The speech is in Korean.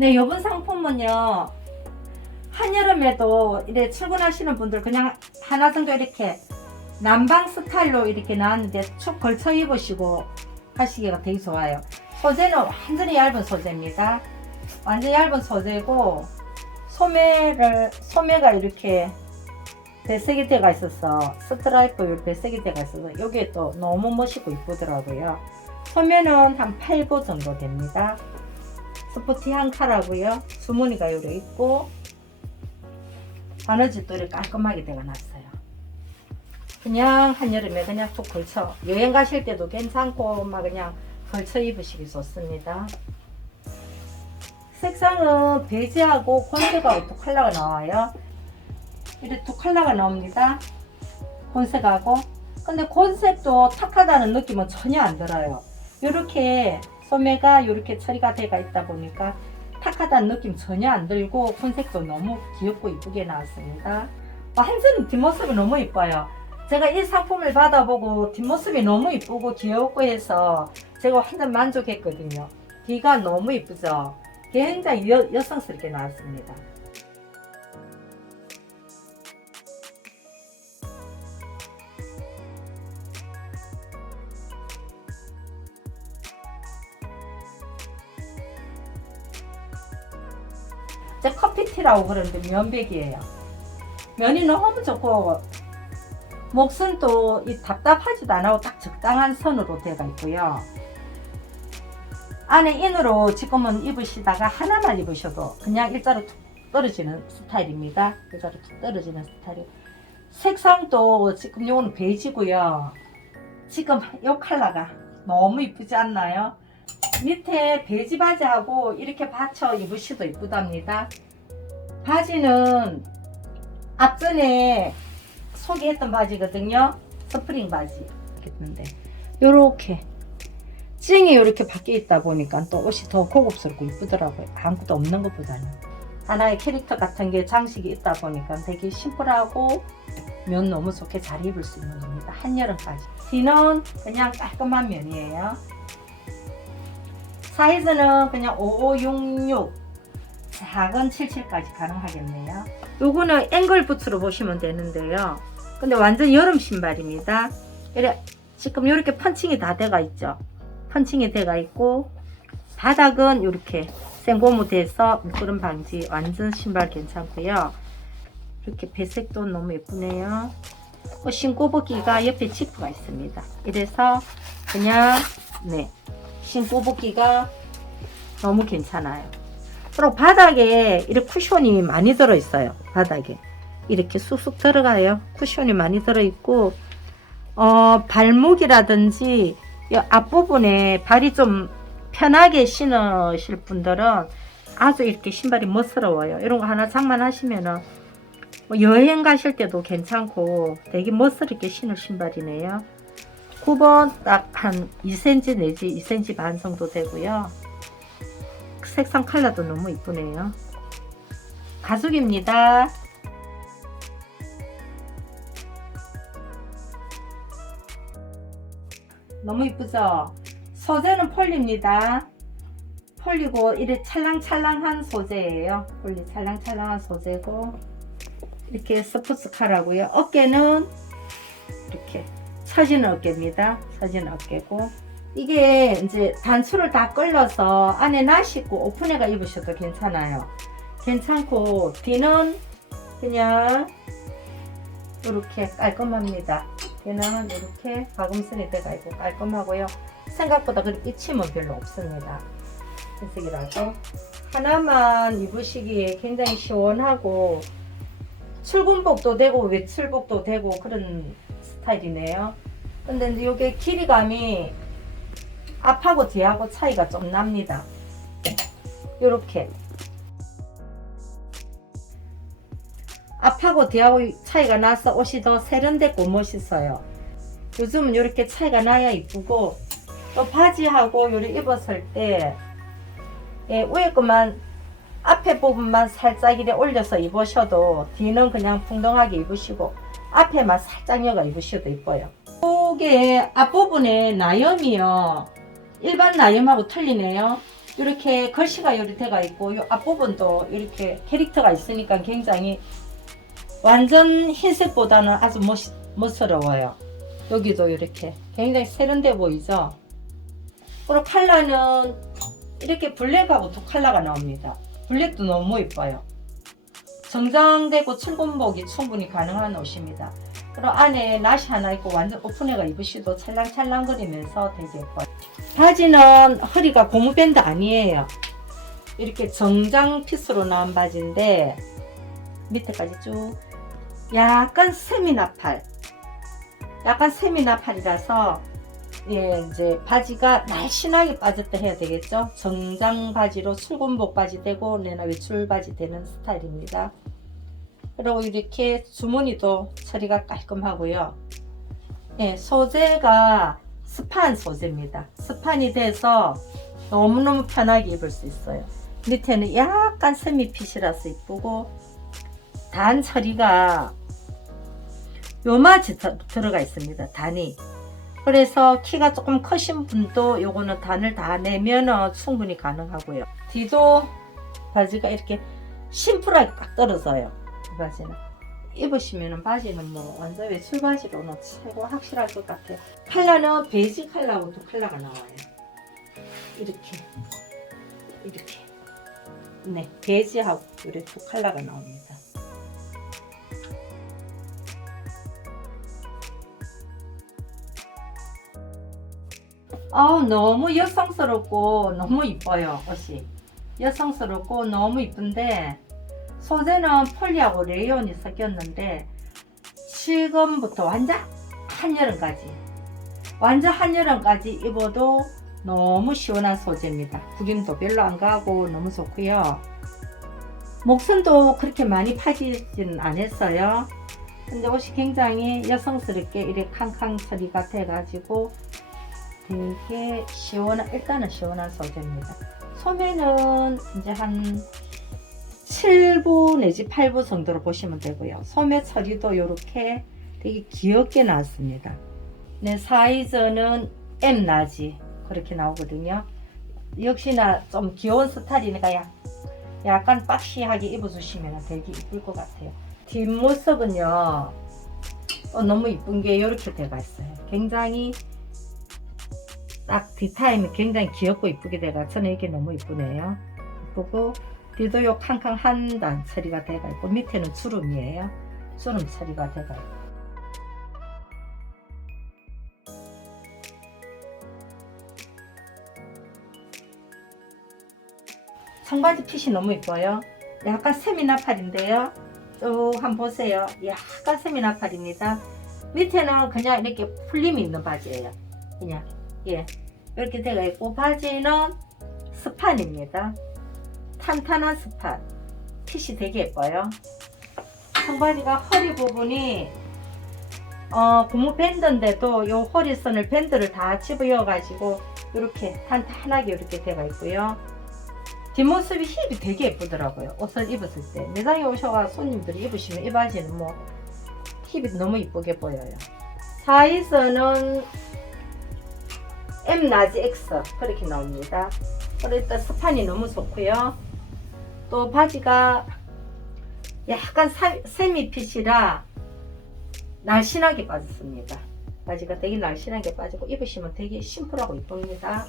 네, 요번 상품은요. 한여름에도 이래 출근하시는 분들 그냥 하나 정도 이렇게 남방 스타일로 이렇게 나왔는데 축 걸쳐 입으시고 하시기가 되게 좋아요. 소재는 완전히 얇은 소재입니다. 완전 얇은 소재고 소매를 소매가 이렇게 배색이 되가 있어서 스트라이프 요 배색이 되가 있어서 여기에 또 너무 멋있고 이쁘더라고요. 소매는 한 8부 정도 됩니다. 스포티한 카라고요. 주머니가 요래 있고 바느질도 이렇게 깔끔하게 되어 놨어요. 그냥 한여름에 그냥 툭 걸쳐 여행 가실 때도 괜찮고 막 그냥 걸쳐 입으시기 좋습니다. 색상은 베이지하고 곤색하고 두 컬러가 나와요. 이렇게 두 컬러가 나옵니다. 곤색하고 근데 곤색도 탁하다는 느낌은 전혀 안 들어요. 이렇게 소매가 이렇게 처리가 돼가 있다 보니까 탁하다는 느낌 전혀 안 들고 콘색도 너무 귀엽고 이쁘게 나왔습니다. 완전 뒷모습이 너무 이뻐요. 제가 이 상품을 받아보고 뒷모습이 너무 이쁘고 귀엽고 해서 제가 완전 만족했거든요. 뒤가 너무 이쁘죠? 굉장히 여, 여성스럽게 나왔습니다. 제 커피티라고 그러는데 면백이에요. 면이 너무 좋고 목선 또이 답답하지도 않고 딱 적당한 선으로 되어 있고요. 안에 인으로 지금은 입으시다가 하나만 입으셔도 그냥 일자로 툭 떨어지는 스타일입니다. 일자로 툭 떨어지는 스타일. 색상도 지금 요거는 베이지고요. 지금 요 컬러가 너무 이쁘지 않나요? 밑에 베이지 바지하고 이렇게 받쳐 입으셔도 이쁘답니다. 바지는 앞전에 소개했던 바지거든요. 스프링 바지. 했는데 요렇게 찡이 이렇게 바뀌어 있다 보니까 또 옷이 더 고급스럽고 이쁘더라고요. 아무것도 없는 것보다는. 하나의 캐릭터 같은 게 장식이 있다 보니까 되게 심플하고 면 너무 좋게 잘 입을 수 있는 겁니다. 한여름까지. 뒤는 그냥 깔끔한 면이에요. 사이즈는 그냥 5566 작은 77까지 가능하겠네요. 요거는 앵글 부츠로 보시면 되는데요. 근데 완전 여름 신발입니다. 이래 지금 이렇게 펀칭이 다 돼가 있죠. 펀칭이 돼가 있고 바닥은 이렇게 생고무 돼서 미끄럼 방지 완전 신발 괜찮고요. 이렇게 배색도 너무 예쁘네요. 어, 신고 벗기가 옆에 지프가 있습니다. 이래서 그냥 네 신고 벗기가 너무 괜찮아요. 그리고 바닥에 이렇게 쿠션이 많이 들어있어요. 바닥에 이렇게 쑥쑥 들어가요. 쿠션이 많이 들어있고 어, 발목이라든지 이 앞부분에 발이 좀 편하게 신으실 분들은 아주 이렇게 신발이 멋스러워요. 이런 거 하나 장만하시면은 뭐 여행 가실 때도 괜찮고 되게 멋스럽게 신을 신발이네요. 9번 딱 한 2cm 내지 2cm 반 정도 되고요. 색상 컬러도 너무 이쁘네요. 가죽입니다. 너무 이쁘죠? 소재는 폴리입니다. 폴리고 이래 찰랑찰랑한 소재예요. 폴리 찰랑찰랑한 소재고 이렇게 스포츠카라고요. 어깨는 이렇게 처진 어깨입니다. 처진 어깨고 이게 이제 단추를 다 끌려서 안에 나시고 오픈해가 입으셔도 괜찮아요. 괜찮고 뒤는 그냥 이렇게 깔끔합니다. 뒤는 이렇게 가금선이 들어가 있고 깔끔하고요. 생각보다 그렇게 입침은 별로 없습니다. 흰색이라서 하나만 입으시기에 굉장히 시원하고 출근복도 되고 외출복도 되고 그런 스타일이네요. 근데 이게 길이감이 앞하고 뒤하고 차이가 좀 납니다. 요렇게 앞하고 하고 뒤하고 차이가 나서 옷이 더 세련되고 멋있어요. 요즘은 이렇게 차이가 나야 이쁘고 또 바지하고 요리 입었을 때 예, 위에 것만 앞에 부분만 살짝 이래 올려서 입으셔도 뒤는 그냥 풍덩하게 입으시고 앞에만 살짝 여가 입으셔도 이뻐요. 이게 앞부분에 나염이요. 일반 나염하고 틀리네요. 이렇게 글씨가 요리태가 있고 이 앞부분도 이렇게 캐릭터가 있으니까 굉장히 완전 흰색보다는 아주 멋, 멋스러워요. 여기도 이렇게 굉장히 세련돼 보이죠? 그리고 컬러는 이렇게 블랙하고 두 컬러가 나옵니다. 블랙도 너무 이뻐요. 정장되고 출근복이 충분히 가능한 옷입니다. 그리고 안에 나시 하나 있고 완전 오픈해가 입으셔도 찰랑찰랑거리면서 되게 예뻐요. 바지는 허리가 고무밴드 아니에요. 이렇게 정장 피스로 나온 바지인데 밑에까지 쭉 약간 세미나팔. 약간 세미나팔이라서 예 이제 바지가 날씬하게 빠졌다 해야 되겠죠? 정장 바지로 출근복 바지 되고 내나 외출 바지 되는 스타일입니다. 그리고 이렇게 주머니도 처리가 깔끔하고요. 예 소재가 스판 소재입니다 스판이 돼서 너무너무 편하게 입을 수 있어요 밑에는 약간 세미핏이라서 이쁘고 단 처리가 요마치 더- 들어가 있습니다. 단이. 그래서 키가 조금 크신 분도 요거는 단을 다 내면 충분히 가능하고요. 뒤도 바지가 이렇게 심플하게 딱 떨어져요. 이 바지는. 입으시면 바지는 뭐 완전 외출 바지로는 최고 확실할 것 같아요. 컬러는 베이지 컬러하고 두 컬러가 나와요. 이렇게. 이렇게. 네, 베이지하고 이렇게 두 컬러가 나옵니다. 아우 너무 여성스럽고 너무 이뻐요 옷이 여성스럽고 너무 이쁜데 소재는 폴리하고 레이온이 섞였는데 지금부터 완전 한여름까지 완전 한여름까지 입어도 너무 시원한 소재입니다. 구김도 별로 안 가고 너무 좋고요. 목선도 그렇게 많이 파지진 않았어요. 근데 옷이 굉장히 여성스럽게 이렇게 캉캉 처리가 돼가지고 되게 시원한 일단은 시원한 소재입니다. 소매는 이제 한 7부 내지 8부 정도로 보시면 되고요. 소매 처리도 이렇게 되게 귀엽게 나왔습니다. 네, 사이즈는 M 나지 그렇게 나오거든요. 역시나 좀 귀여운 스타일이니까 약, 약간 박시하게 입어주시면 되게 이쁠 것 같아요. 뒷모습은요, 어, 너무 이쁜 게 이렇게 되어 있어요. 굉장히 딱 뒷타임이 굉장히 귀엽고 이쁘게 돼가 저는 이게 너무 이쁘네요. 이쁘고 뒤도 요 캉캉 한단 처리가 돼가 있고 밑에는 주름이에요. 주름 처리가 돼가 있고 청바지 핏이 너무 이뻐요. 약간 세미나팔인데요. 쭉 한번 보세요. 약간 세미나팔입니다. 밑에는 그냥 이렇게 풀림이 있는 바지예요. 그냥 예 이렇게 되어 있고 바지는 스판입니다. 탄탄한 스판. 핏이 되게 예뻐요. 청바지가 허리 부분이 어, 고무 밴드인데도 요 허리선을 밴드를 다 집어여 가지고 이렇게 탄탄하게 이렇게 되어 있고요. 뒷모습이 힙이 되게 예쁘더라고요. 옷을 입었을 때. 매장에 오셔가 손님들이 입으시면 이 바지는 뭐 힙이 너무 이쁘게 보여요. 사이즈는 M 나지 X 그렇게 나옵니다. 그리고 일단 스판이 너무 좋고요. 또 바지가 약간 사- 세미핏이라 날씬하게 빠졌습니다. 바지가 되게 날씬하게 빠지고 입으시면 되게 심플하고 이쁩니다.